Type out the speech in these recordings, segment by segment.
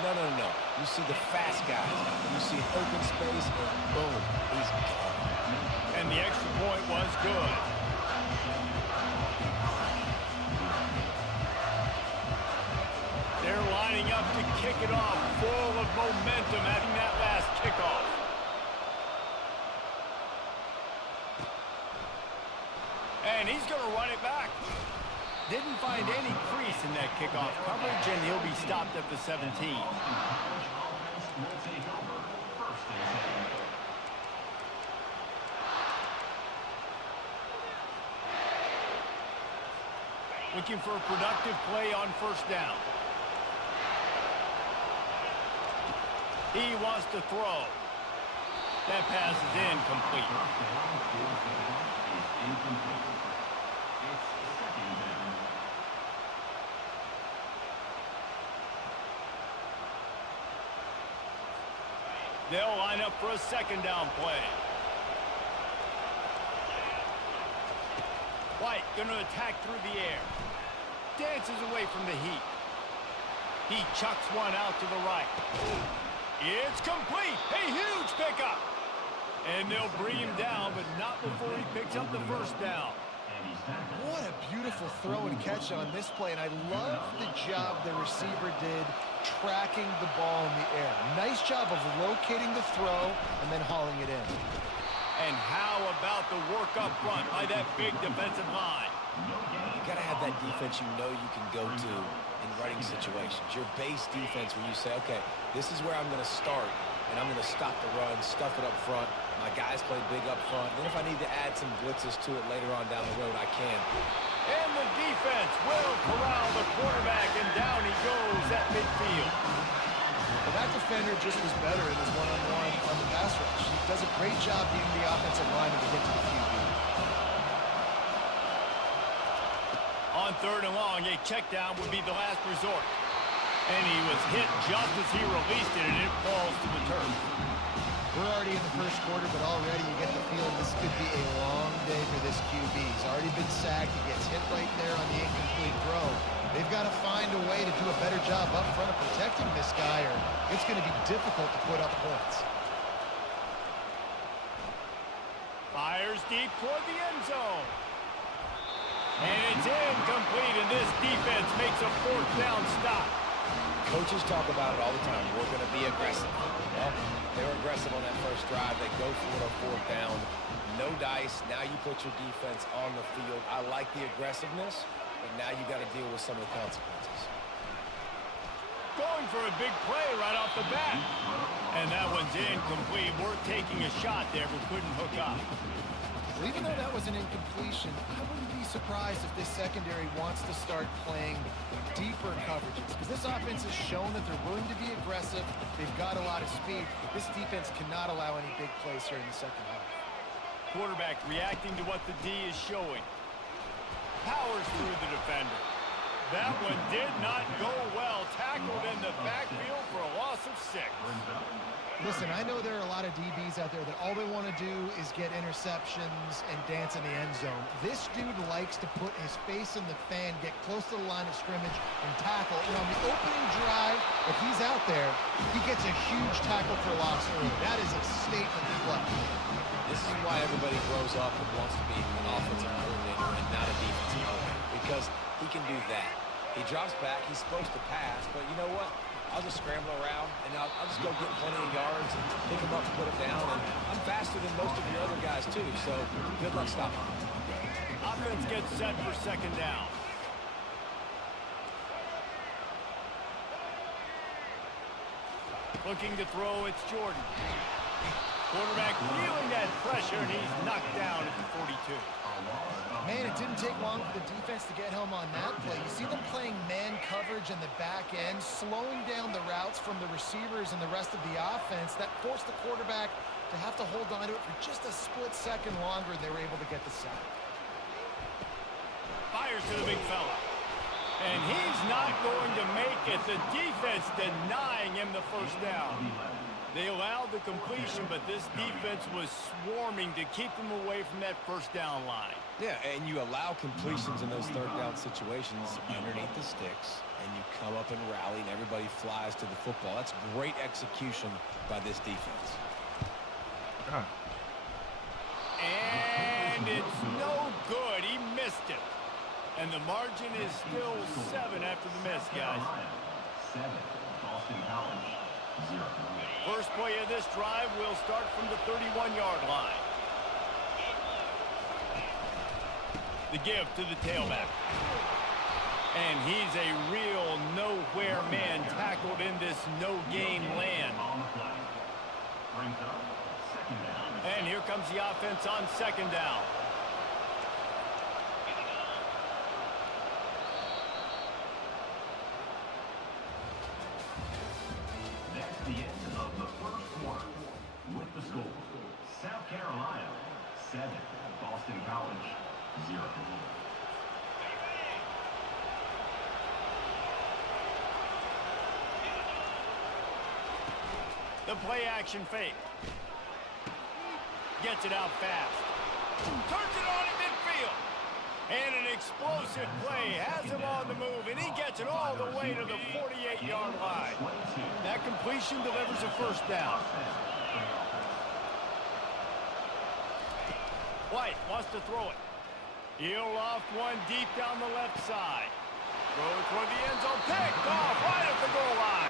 No, no, no. You see the fast guys. You see open space, and boom, he's gone. And the extra point was good. They're lining up to kick it off, full of momentum having that last kickoff. And he's going to run it back. Didn't find any crease in that kickoff coverage, and he'll be stopped at the 17. Looking for a productive play on first down. He wants to throw. That pass is incomplete. They'll line up for a second down play. White going to attack through the air. Dances away from the heat. He chucks one out to the right. It's complete. A huge pickup. And they'll bring him down, but not before he picks up the first down. What a beautiful throw and catch on this play, and I love the job the receiver did tracking the ball in the air. Nice job of locating the throw and then hauling it in. And how about the work up front by that big defensive line? You got to have that defense you know you can go to in running situations. Your base defense where you say, okay, this is where I'm going to start, and I'm going to stop the run, stuff it up front. My guys play big up front. Then if I need to add some blitzes to it later on down the road, I can. And the defense will corral the quarterback, and down he goes at midfield. Well, that defender just was better in his one-on-one on the pass rush. He does a great job beating the offensive lineman to get to the QB. On third and long, a check down would be the last resort. And he was hit just as he released it, and it falls to the turf. We're already in the first quarter, but already you get the feeling this could be a long day for this QB. He's already been sacked. He gets hit right there on the incomplete throw. They've got to find a way to do a better job up front of protecting this guy, or it's going to be difficult to put up points. Fires deep toward the end zone. And it's incomplete, and this defense makes a fourth down stop. Coaches talk about it all the time. We're going to be aggressive. Well, they were aggressive on that first drive. They go for it on fourth down. No dice. Now you put your defense on the field. I like the aggressiveness, but now you got to deal with some of the consequences. Going for a big play right off the bat. And that one's incomplete. We're taking a shot there, but couldn't hook up. Well, even though that was an incompletion, I wouldn't be surprised if this secondary wants to start playing deeper coverages, because this offense has shown that they're willing to be aggressive. They've got a lot of speed. This defense cannot allow any big plays here in the second half. Quarterback reacting to what the D is showing. Powers through the defender. That one did not go well. Tackled in the backfield for a loss of 6. Listen, I know there are a lot of DBs out there that all they want to do is get interceptions and dance in the end zone. This dude likes to put his face in the fan, get close to the line of scrimmage, and tackle. And on the opening drive, if he's out there, he gets a huge tackle for loss early. That is a statement play. This is why everybody grows up and wants to be an offensive coordinator and not a defensive coordinator, because he can do that. He drops back. He's supposed to pass, but you know what? I'll just scramble around, and I'll just go get plenty of yards and pick them up and put them down. And I'm faster than most of your other guys, too, so good luck stopping me. Offense gets set for second down. Looking to throw, it's Jordan. Quarterback feeling that pressure, and he's knocked down at the 42. Man, it didn't take long for the defense to get home on that play. You see them playing man coverage in the back end, slowing down the routes from the receivers and the rest of the offense. That forced the quarterback to have to hold on to it for just a split second longer, and they were able to get the sack. Fires to the big fella. And he's not going to make it. The defense denying him the first down. They allowed the completion, but this defense was swarming to keep them away from that first down line. Yeah, and you allow completions in those third down situations underneath the sticks, and you come up and rally, and everybody flies to the football. That's great execution by this defense. God. And it's no good. He missed it. And the margin is still 7 after the miss, guys. 7, Boston College, 0. First play of this drive will start from the 31-yard line. The give to the tailback. And he's a real nowhere man tackled in this no-gain land. On the play. Brings up 2nd down. And here comes the offense on 2nd down. That's the end of the first quarter. With the score, South Carolina, 7, Boston College, 0. The play action fake. Gets it out fast. Turns it on in midfield. And an explosive play has him on the move, and he gets it all the way to the 48-yard line. That completion delivers a first down. White wants to throw it. He'll loft one deep down the left side. Throw it toward the end zone. Picked off right at the goal line.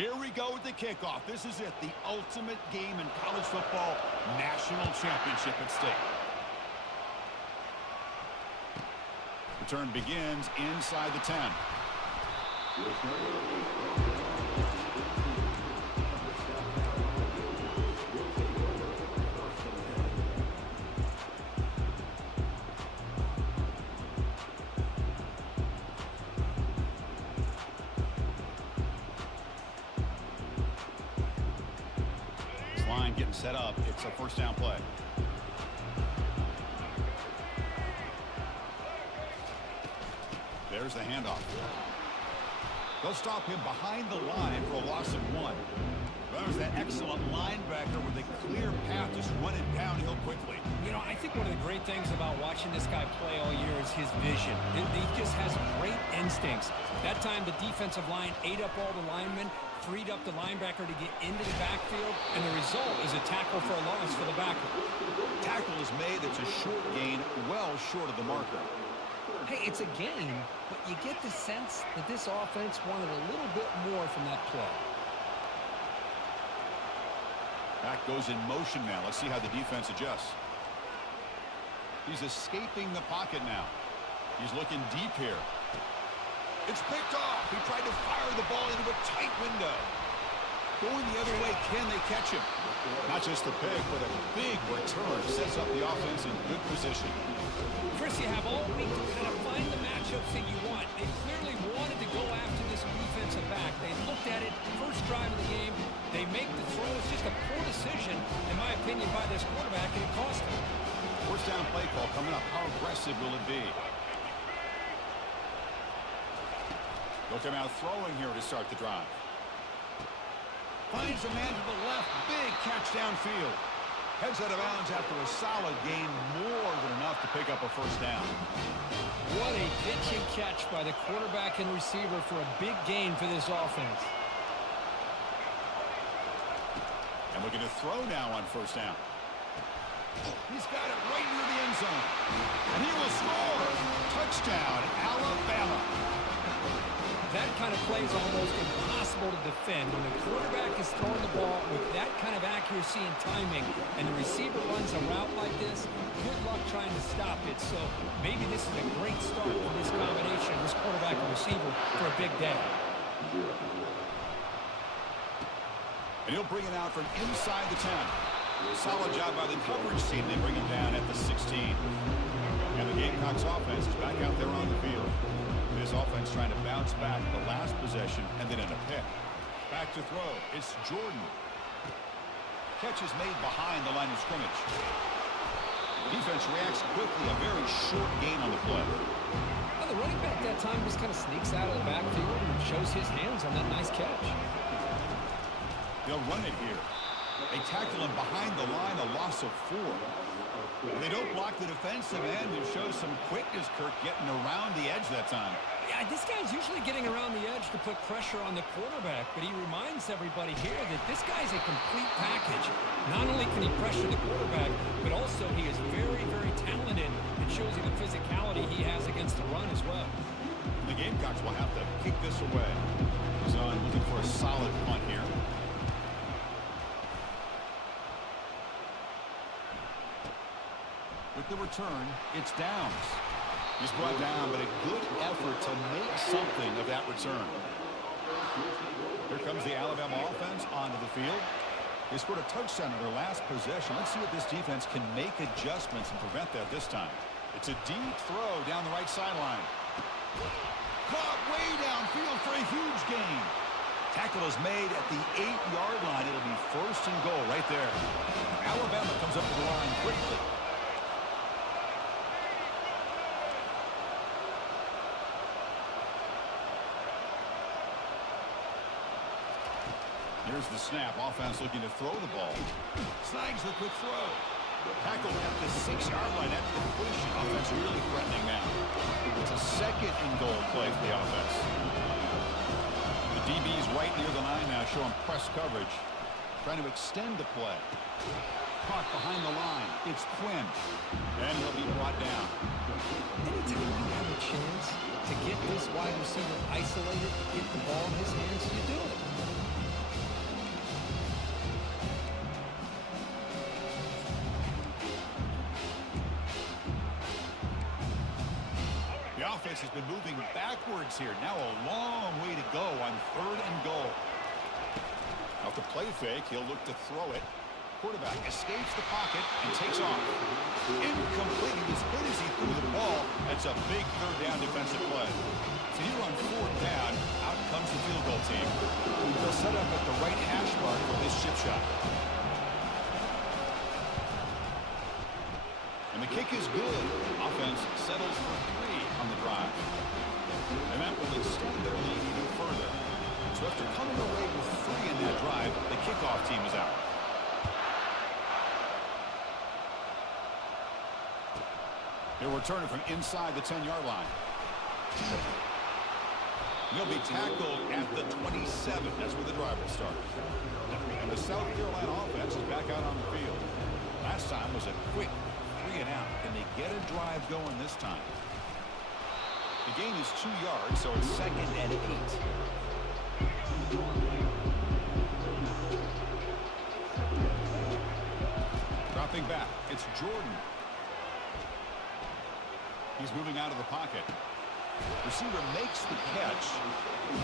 Here we go with the kickoff. This is it, the ultimate game in college football, national championship at stake. Return begins inside the 10. Line getting set up. It's a first down play. There's the handoff. They'll stop him behind the line for a loss of 1. There's that excellent linebacker with a clear path, just running downhill quickly. You know, I think one of the great things about watching this guy play all year is his vision. He just has great instincts. That time, the defensive line ate up all the linemen, freed up the linebacker to get into the backfield, and the result is a tackle for a loss for the backer. Tackle is made. It's a short gain, well short of the marker. Hey, it's a game, but you get the sense that this offense wanted a little bit more from that play. Back goes in motion now. Let's see how the defense adjusts. He's escaping the pocket now. He's looking deep here. It's picked off. He tried to fire the ball into a tight window. Going the other way, can they catch him? Not just the pick, but a big return. Sets up the offense in good position. Chris, you have all week to kind of find the matchups that you want. They clearly wanted to go after this defensive back. They looked at it, first drive of the game. They make the throw. It's just a poor decision, in my opinion, by this quarterback, and it cost them. First down play call coming up. How aggressive will it be? They'll come out throwing here to start the drive. Finds a man to the left. Big catch downfield. Heads out of bounds after a solid gain, more than enough to pick up a first down. What a pitch and catch by the quarterback and receiver for a big gain for this offense. And looking to throw now on first down. He's got it right near the end zone. And he will score. Touchdown, Alabama. That kind of play is almost impossible to defend. When the quarterback is throwing the ball with that kind of accuracy and timing, and the receiver runs a route like this, good luck trying to stop it. So maybe this is a great start for this combination, this quarterback and receiver, for a big day. And he'll bring it out from inside the 10. Solid job by the coverage team. They bring him down at the 16. And the Gamecocks offense is back out there on the field. This offense trying to bounce back the last possession and then in a pick. Back to throw. It's Jordan. Catch is made behind the line of scrimmage. Defense reacts quickly. A very short gain on the play. Well, the running back that time just kind of sneaks out of the backfield and shows his hands on that nice catch. They'll run it here. They tackle him behind the line, a loss of 4. They don't block the defensive end and show some quickness, Kirk, getting around the edge that time. Yeah, this guy's usually getting around the edge to put pressure on the quarterback, but he reminds everybody here that this guy's a complete package. Not only can he pressure the quarterback, but also he is very, very talented and shows you the physicality he has against the run as well. The Gamecocks will have to kick this away. He's on looking for a solid punt here. With the return, it's Downs. He's brought down, but a good effort to make something of that return. Here comes the Alabama offense onto the field. They scored a touchdown in their last possession. Let's see if this defense can make adjustments and prevent that this time. It's a deep throw down the right sideline. Caught way downfield for a huge gain. Tackle is made at the 8-yard line. It'll be first and goal right there. Alabama comes up to the line quickly. Here's the snap. Offense looking to throw the ball. Snags the quick throw. Tackle at the 6-yard line. That's the completion. Offense really threatening now. It's a second and goal play for the offense. The DB's right near the line now, showing press coverage. Trying to extend the play. Caught behind the line. It's Quinn. And he'll be brought down. Anytime you have a chance to get this wide receiver isolated, get the ball in his hands, you do it. offense has been moving backwards here. Now a long way to go on 3rd and goal. Off the play fake, he'll look to throw it. Quarterback escapes the pocket and takes off. Incomplete. He was hit as he threw the ball. That's a big 3rd down defensive play. So here on 4th down, out comes the field goal team. They'll set up at the right hash mark for this chip shot. And the kick is good. Offense settles for 3 on the drive. And that will extend their lead even further. So after coming away with 3 in that drive, the kickoff team is out. He'll return it from inside the 10-yard line. He'll be tackled at the 27. That's where the drive will start. And the South Carolina offense is back out on the field. Last time was a quick 3 and out. Can they get a drive going this time? The gain is 2 yards, so it's 2nd and 8. Dropping back, it's Jordan. He's moving out of the pocket. Receiver makes the catch.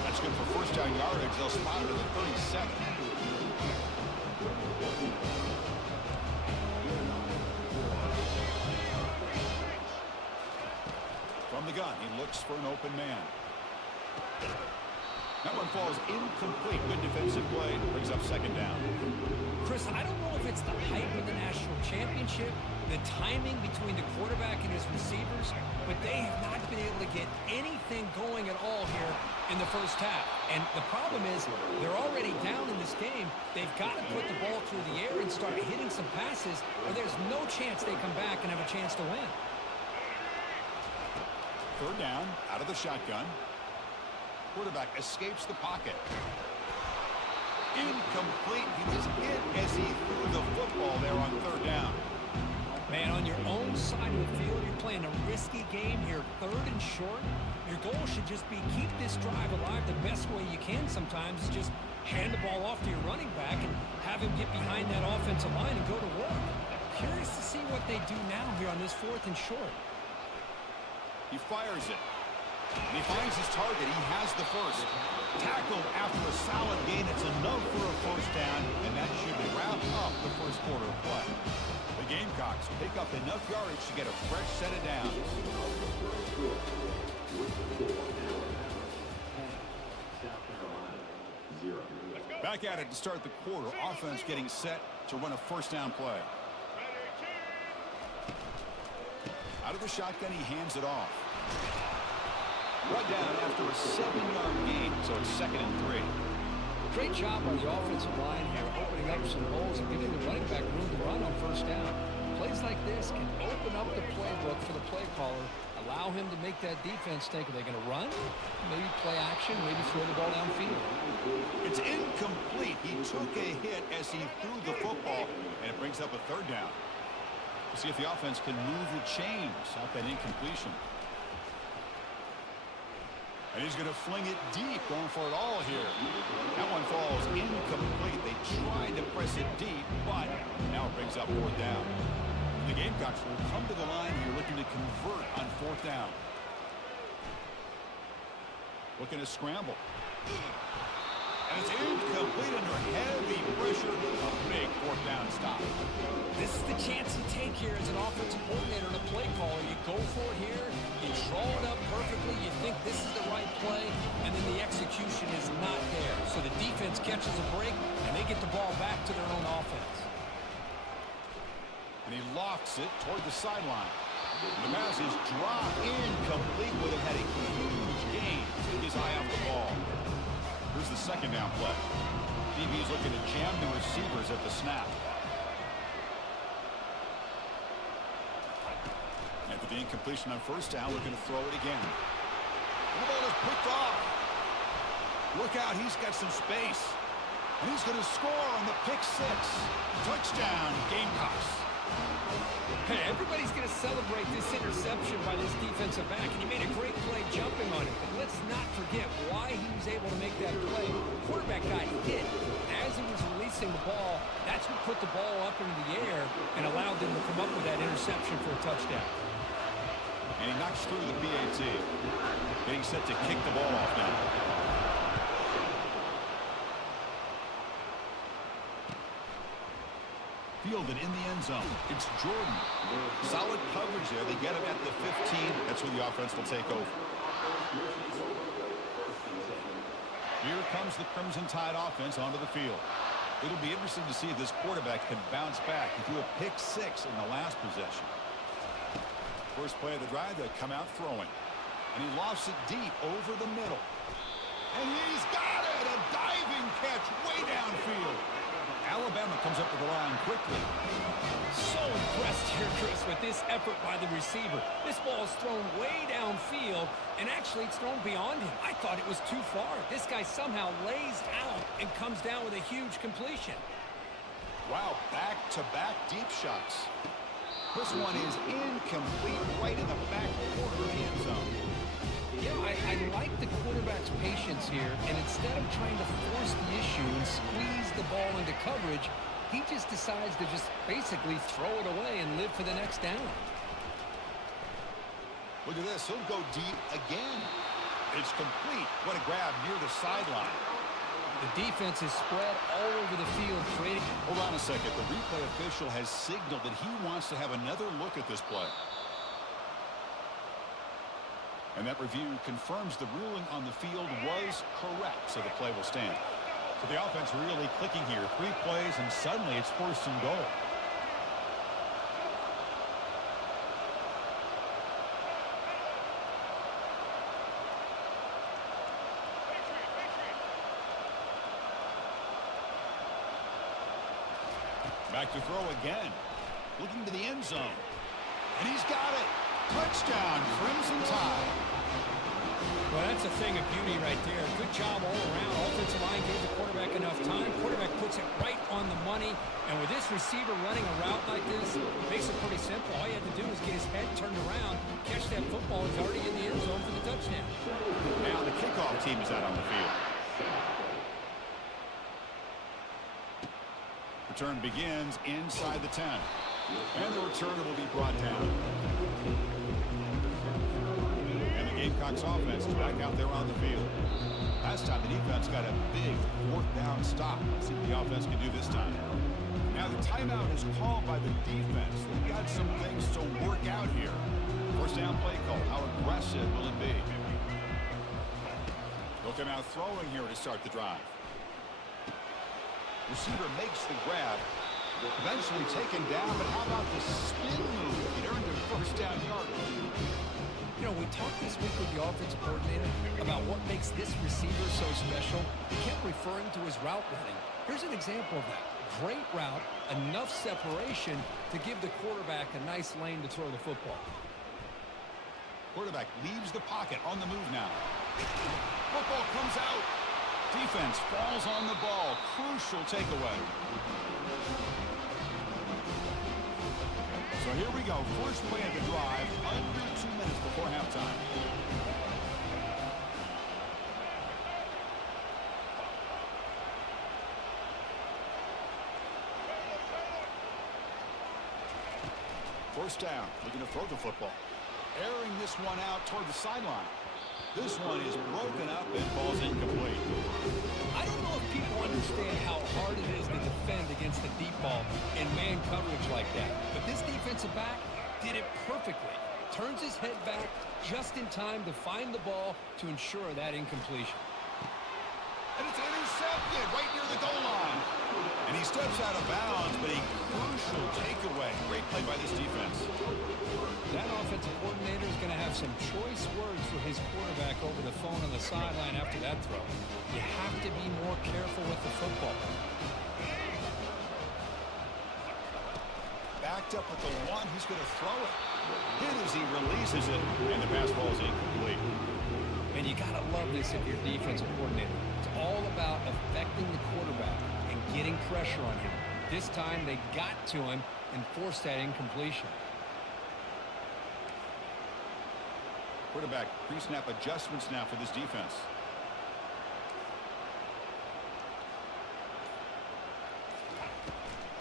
That's good for 1st down yardage. They'll spot it at the 37. From the gun, he looks for an open man. That one falls incomplete. Good defensive play. Brings up 2nd down. Chris, I don't know if it's the hype of the national championship, the timing between the quarterback and his receivers, but they have not been able to get anything going at all here in the first half. And the problem is they're already down in this game. They've got to put the ball through the air and start hitting some passes, or there's no chance they come back and have a chance to win. 3rd down, out of the shotgun. Quarterback escapes the pocket. Incomplete. He was hit as he threw the football there on 3rd down. Man, on your own side of the field, you're playing a risky game here, 3rd and short. Your goal should just be keep this drive alive the best way you can sometimes. Is just hand the ball off to your running back and have him get behind that offensive line and go to work. Curious to see what they do now here on this 4th and short. He fires it. And he finds his target. He has the first. Tackled after a solid gain. It's enough for a 1st down, and that should wrap up the first quarter of play. The Gamecocks pick up enough yardage to get a fresh set of downs. Back at it to start the quarter. Offense getting set to run a 1st down play. Out of the shotgun, he hands it off. Run down after a 7-yard gain, so it's 2nd and 3. Great job by the offensive line here, opening up some holes and giving the running back room to run on 1st down. Plays like this can open up the playbook for the play caller, allow him to make that defense think, are they going to run? Maybe play action, maybe throw the ball downfield. It's incomplete. He took a hit as he threw the football, and it brings up a 3rd down. We'll see if the offense can move the chains off that incompletion. And he's going to fling it deep, going for it all here. That one falls incomplete. They tried to press it deep, but now it brings up 4th down. The Gamecocks will come to the line here looking to convert on 4th down. Looking to scramble. And it's incomplete under heavy pressure. A big 4th down stop. This is the chance you take here as an offensive coordinator and a play caller. You go for it here, you draw it up perfectly, you think this is the right play, and then the execution is not there. So the defense catches a break, and they get the ball back to their own offense. And he lofts it toward the sideline. The pass is dropped incomplete. Would have had a huge gain. Took his eye off the ball. Here's the 2nd down play. DB's looking to jam the receivers at the snap. After the incompletion on 1st down, looking to throw it again. And the ball is picked off. Look out, he's got some space. And he's going to score on the pick 6. Touchdown, Gamecocks. Hey, everybody's going to celebrate this interception by this defensive back, and he made a great play jumping on it. But let's not forget why he was able to make that play. The quarterback got hit as he was releasing the ball. That's what put the ball up into the air and allowed them to come up with that interception for a touchdown. And he knocks through the PAT. Getting set to kick the ball off now. Fielded in the end zone. It's Jordan. Solid coverage there. They get him at the 15. That's where the offense will take over. Here comes the Crimson Tide offense onto the field. It'll be interesting to see if this quarterback can bounce back. He threw a pick-6 in the last possession. First play of the drive, they come out throwing. And he lofts it deep over the middle. And he's got it! A diving catch way downfield. Alabama comes up with the line quickly. So impressed here, Chris, with this effort by the receiver. This ball is thrown way downfield, and actually it's thrown beyond him. I thought it was too far. This guy somehow lays out and comes down with a huge completion. Wow, back-to-back deep shots. This one is incomplete right in the back corner of the end zone. Yeah, I like the quarterback's patience here, and instead of trying to force the issue and squeeze the ball into coverage, he just decides to just basically throw it away and live for the next down. Look at this. He'll go deep again. It's complete. What a grab near the sideline. The defense is spread all over the field, creating... Hold on a second. The replay official has signaled that he wants to have another look at this play. And that review confirms the ruling on the field was correct, so the play will stand. So the offense really clicking here. 3 plays, and suddenly it's 1st and goal. Back to throw again. Looking to the end zone. And he's got it. Touchdown, Crimson Tide. Well, that's a thing of beauty right there. Good job all around. Offensive line gave the quarterback enough time. Quarterback puts it right on the money. And with this receiver running a route like this, it makes it pretty simple. All you had to do was get his head turned around, catch that football. He's already in the end zone for the touchdown. Now the kickoff team is out on the field. Return begins inside the 10. And the returner will be brought down. And the Gamecocks offense is back out there on the field. Last time the defense got a big 4th down stop. Let's see what the offense can do this time. Now the timeout is called by the defense. They've got some things to work out here. 1st down play call. How aggressive will it be? They'll come out throwing here to start the drive. Receiver makes the grab. Eventually taken down, but how about the spin move? It earned him 1st down yardage. You know, we talked this week with the offensive coordinator about what makes this receiver so special. He kept referring to his route running. Here's an example of that. Great route, enough separation to give the quarterback a nice lane to throw the football. Quarterback leaves the pocket on the move now. Football comes out. Defense falls on the ball. Crucial takeaway. So here we go. First play of the drive. Under 2 minutes before halftime. First down. Looking to throw the football. Airing this one out toward the sideline. This one is broken up and falls incomplete. I don't know if people understand how hard it is to defend against the deep ball in man coverage like that. But this defensive back did it perfectly. Turns his head back just in time to find the ball to ensure that incompletion. And it's intercepted right near the goal line. And he steps out of bounds, but a crucial takeaway. Great play by this defense. That offensive coordinator is going to have some choice words for his quarterback over the phone on the sideline after that throw. You have to be more careful with the football. Backed up with the 1, he's going to throw it. Hit as he releases it, and the pass ball is incomplete. And you got to love this if you're defensive coordinator. It's all about affecting the quarterback and getting pressure on him. This time they got to him and forced that incompletion. Quarterback pre-snap adjustments now for this defense.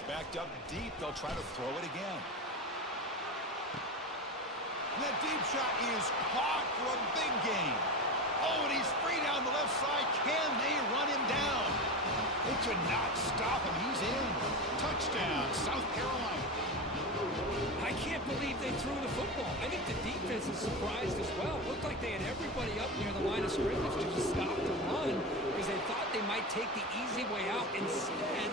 Backed up deep, they'll try to throw it again. And that deep shot is caught for a big gain. Oh, and he's free down the left side. Can they run him down? They could not stop him. He's in. Touchdown, South Carolina. I can't believe they threw the football. I think the defense is surprised as well. Looked like they had everybody up near the line of scrimmage to just stop the run because they thought they might take the easy way out. Instead,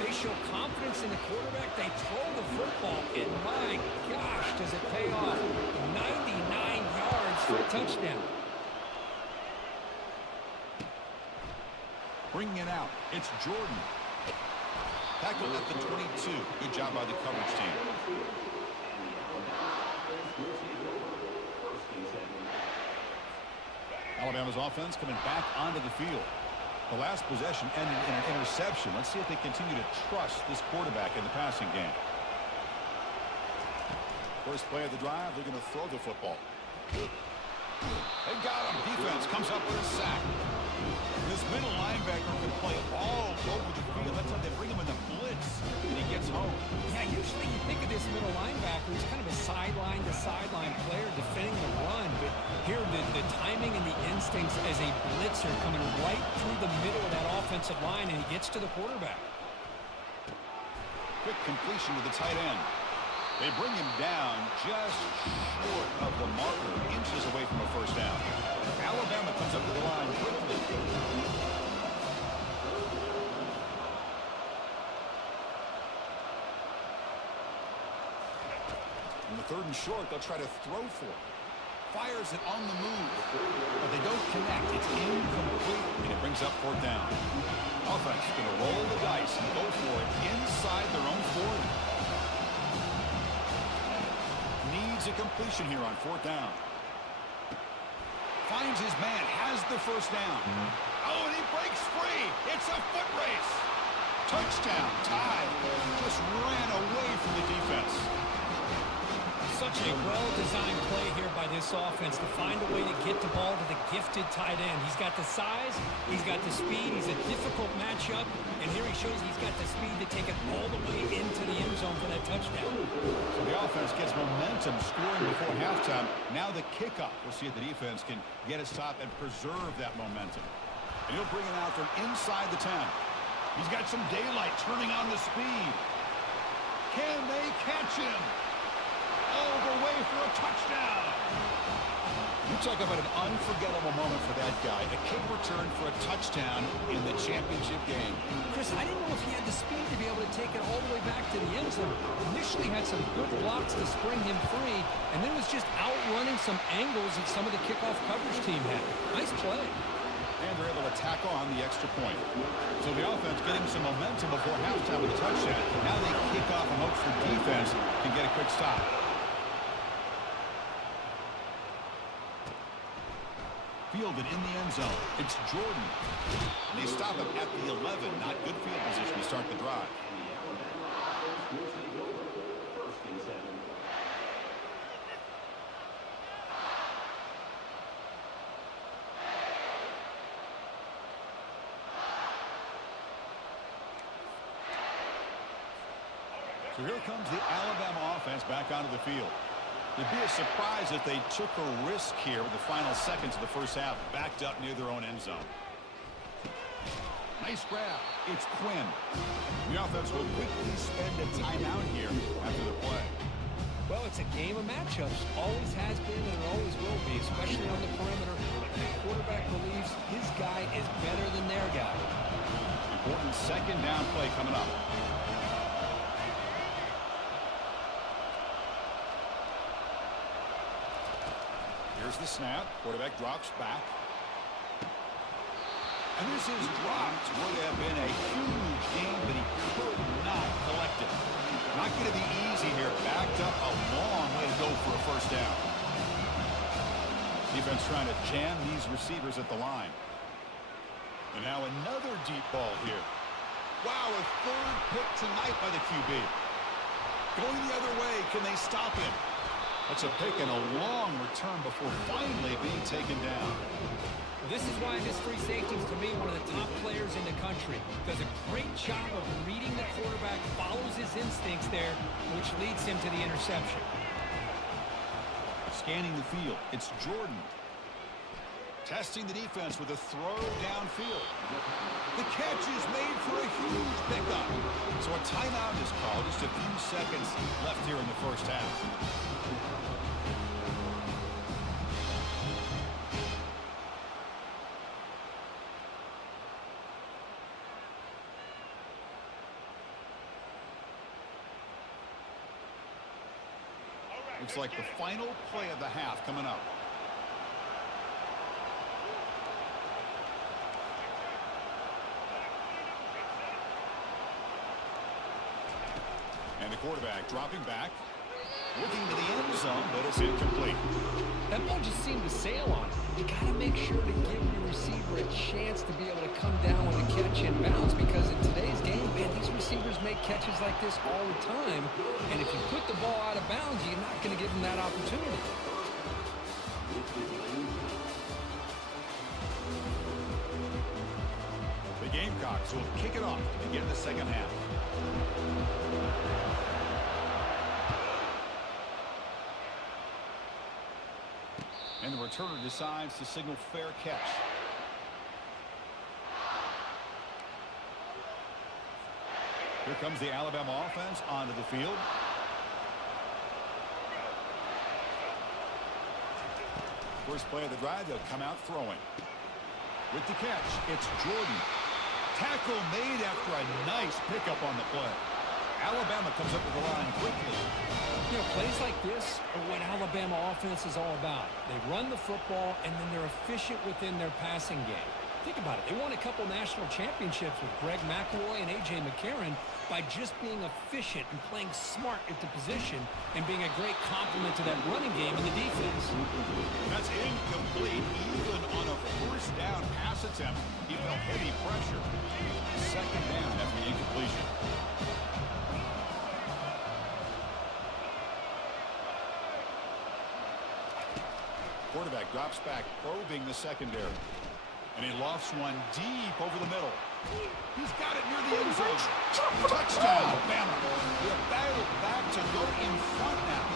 they show confidence in the quarterback. They throw the football, and my gosh, does it pay off. 99 yards for a touchdown. Bringing it out, it's Jordan. Tackled at the 22. Good job by the coverage team. Alabama's offense coming back onto the field. The last possession ended in an interception. Let's see if they continue to trust this quarterback in the passing game. First play of the drive, they're going to throw the football. They got him. Defense comes up with a sack. This middle linebacker can play all over the field. That's how they bring him in the blitz, and he gets home. Yeah, usually you think of this middle linebacker as kind of a sideline-to-sideline player defending the run, but here the timing and the instincts as a blitzer coming right through the middle of that offensive line, and he gets to the quarterback. Quick completion to the tight end. They bring him down just short of the marker, inches away from a first down. Alabama comes up to the line quickly. In the third and short, they'll try to throw for it. Fires it on the move, but they don't connect. It's incomplete, and it brings up fourth down. Offense going to roll the dice and go for it inside their own 40. Needs a completion here on fourth down. Finds his man, has the first down. Oh, and he breaks free. It's a foot race. Touchdown, tied. Just ran away from the defense. Such a well-designed play here by this offense to find a way to get the ball to the gifted tight end. He's got the size, he's got the speed, he's a difficult matchup, and here he shows he's got the speed to take it all the way into the end zone for that touchdown. So the offense gets momentum scoring before halftime. Now the kickoff. We'll see if the defense can get a stop and preserve that momentum. And he'll bring it out from inside the 10. He's got some daylight turning on the speed. Can they catch him? All the way for a touchdown. You talk about an unforgettable moment for that guy. A kick return for a touchdown in the championship game. Chris, I didn't know if he had the speed to be able to take it all the way back to the end zone. Initially had some good blocks to spring him free, and then was just outrunning some angles that some of the kickoff coverage team had. Nice play. And they're able to tackle on the extra point. So the offense getting some momentum before halftime with a touchdown. Now they kick off and hope the defense can get a quick stop. Fielded in the end zone. It's Jordan. And they stop him at the 11. Not good field position to start the drive. So here comes the Alabama offense back onto the field. It'd be a surprise if they took a risk here with the final seconds of the first half, backed up near their own end zone. Nice grab. It's Quinn. The offense will quickly spend a timeout here after the play. Well, it's a game of matchups. Always has been and it always will be, especially on the perimeter. The quarterback believes his guy is better than their guy. Important second down play coming up. Here's the snap. Quarterback drops back. And this is dropped. Would have been a huge game, but he could not collect it. Not going to be easy here. Backed up a long way to go for a first down. Defense trying to jam these receivers at the line. And now another deep ball here. Wow, a third pick tonight by the QB. Going the other way. Can they stop him? That's a pick and a long return before finally being taken down. This is why this free safety is, to me, one of the top players in the country. Does a great job of reading the quarterback, follows his instincts there, which leads him to the interception. Scanning the field, it's Jordan. Testing the defense with a throw downfield. The catch is made for a huge pickup. So a timeout is called. Just a few seconds left here in the first half. Looks like the final play of the half coming up. And the quarterback dropping back, looking to the end zone, but it's incomplete. That ball just seemed to sail on it. You got to make sure to give your receiver a chance to be able to come down with a catch and bounce, because in today's game, man, these receivers make catches like this all the time. And if you put the ball out of bounds, you're not going to give them that opportunity. The Gamecocks will kick it off to begin the second half. And the returner decides to signal fair catch. Here comes the Alabama offense onto the field. First play of the drive, they'll come out throwing. With the catch, it's Jordan. Tackle made after a nice pickup on the play. Alabama comes up with the line quickly. You know, plays like this are what Alabama offense is all about. They run the football, and then they're efficient within their passing game. Think about it. They won a couple national championships with Greg McElroy and A.J. McCarron by just being efficient and playing smart at the position and being a great complement to that running game in the defense. That's incomplete. Even on a first down pass attempt, he felt heavy pressure. Second down after the incompletion. Quarterback drops back, probing the secondary. And he lofts one deep over the middle. He's got it near the end zone. Touchdown, Bama. They're battled back to go in front now.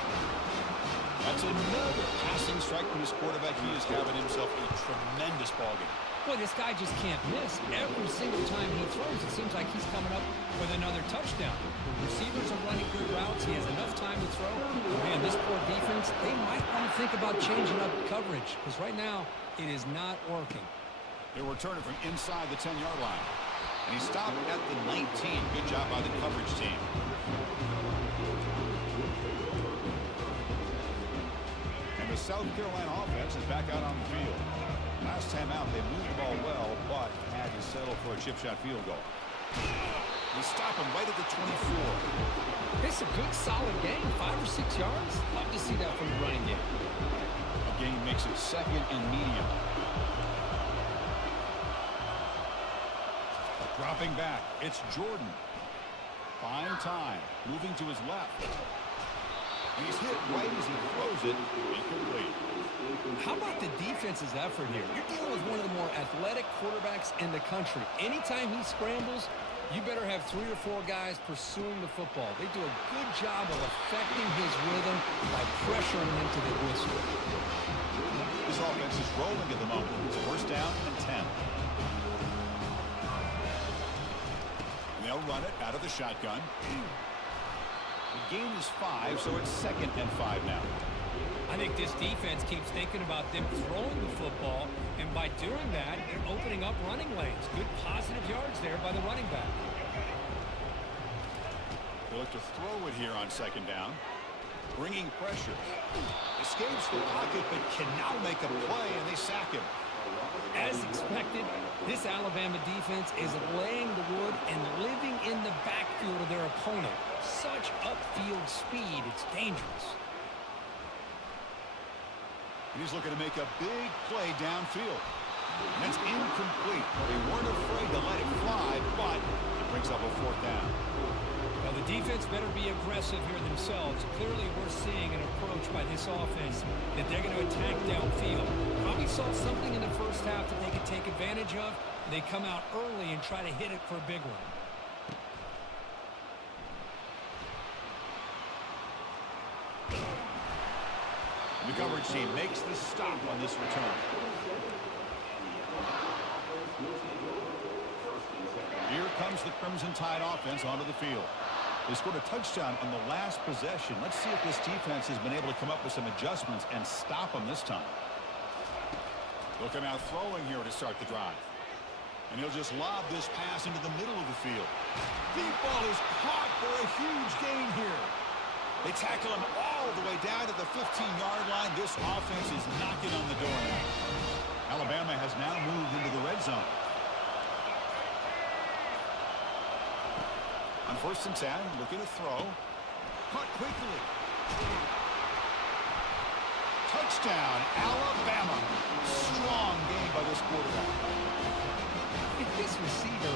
That's another passing strike from his quarterback. He is having himself a tremendous ballgame. Boy, this guy just can't miss. Every single time he throws, it seems like he's coming up with another touchdown. The receivers are running good routes. He has enough time to throw. Man, this poor defense, they might want to think about changing up coverage, because right now it is not working. They return it from inside the 10-yard line. And he stopped at the 19. Good job by the coverage team. And the South Carolina offense is back out on the field. Last time out, they moved the ball well, but had to settle for a chip shot field goal. They stop him right at the 24. It's a good, solid game. 5 or 6 yards. Love to see that from the running game. A gain makes it second and medium. Dropping back, it's Jordan. Fine time, moving to his left. And he's hit right as he throws it. Incomplete. How about the defense's effort here? You're dealing with one of the more athletic quarterbacks in the country. Anytime he scrambles, you better have 3 or 4 guys pursuing the football. They do a good job of affecting his rhythm by pressuring him to the whistle. This offense is rolling at the moment. It's first down and 10. They'll run it out of the shotgun. The gain is 5, so it's second and 5 now. I think this defense keeps thinking about them throwing the football, and by doing that, they're opening up running lanes. Good positive yards there by the running back. They look to throw it here on second down. Bringing pressure. Escapes the pocket, but can now make a play, and they sack him. As expected, this Alabama defense is laying the wood and living in the backfield of their opponent. Such upfield speed, it's dangerous. And he's looking to make a big play downfield. And that's incomplete. They weren't afraid to let it fly, but it brings up a fourth down. Now, the defense better be aggressive here themselves. Clearly, we're seeing an approach by this offense that they're going to attack downfield. Probably saw something in the first half that they could take advantage of. They come out early and try to hit it for a big one. The coverage team makes the stop on this return. Here comes the Crimson Tide offense onto the field. They scored a touchdown on the last possession. Let's see if this defense has been able to come up with some adjustments and stop them this time. Looking out throwing here to start the drive. And he'll just lob this pass into the middle of the field. Deep ball is caught for a huge gain here. They tackle him all the way down to the 15-yard line. This offense is knocking on the door now. Alabama has now moved into the red zone. On 1st and 10, looking to throw. Caught quickly. Touchdown, Alabama. Strong game by this quarterback. This receiver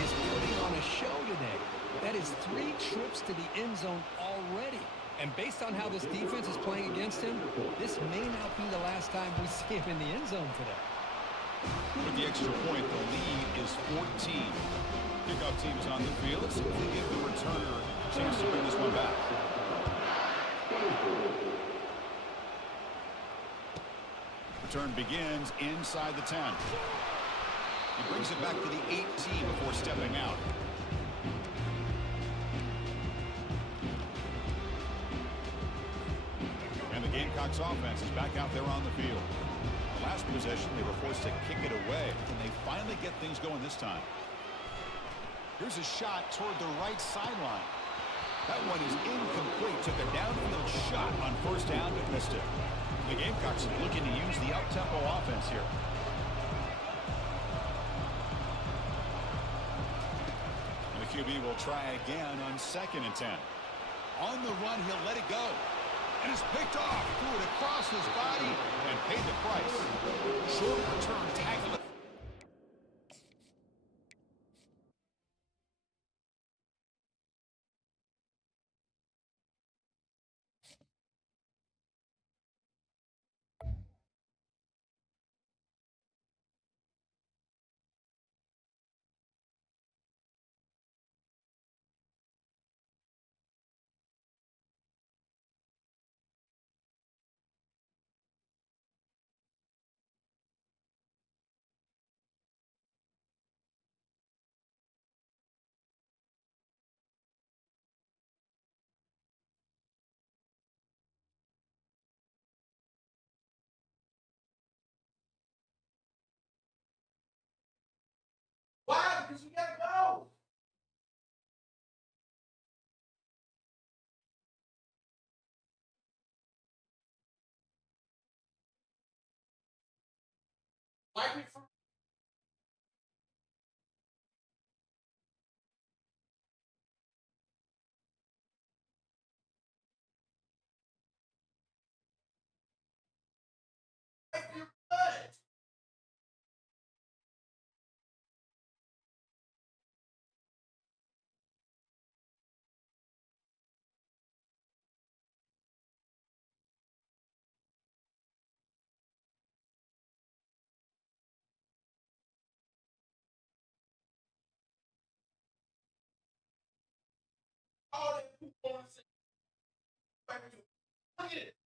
is putting on a show today. That is 3 trips to the end zone already. And based on how this defense is playing against him, this may not be the last time we see him in the end zone today. With the extra point, the lead is 14. Kickoff team is on the field. Let's see if we give the returner a chance to bring this one back. Return begins inside the 10. He brings it back to the 18 before stepping out. And the Gamecocks offense is back out there on the field. Last possession, they were forced to kick it away. Can they finally get things going this time? Here's a shot toward the right sideline. That one is incomplete. Took a downfield shot on 1st down, but missed it. The Gamecocks are looking to use the up-tempo offense here. And the QB will try again on 2nd and 10. On the run, he'll let it go. And it's picked off. Threw it across his body and paid the price. Short return tackle. Why? Because you gotta go. Wipe it from. Wipe your butt. All that people want to say. Look at it.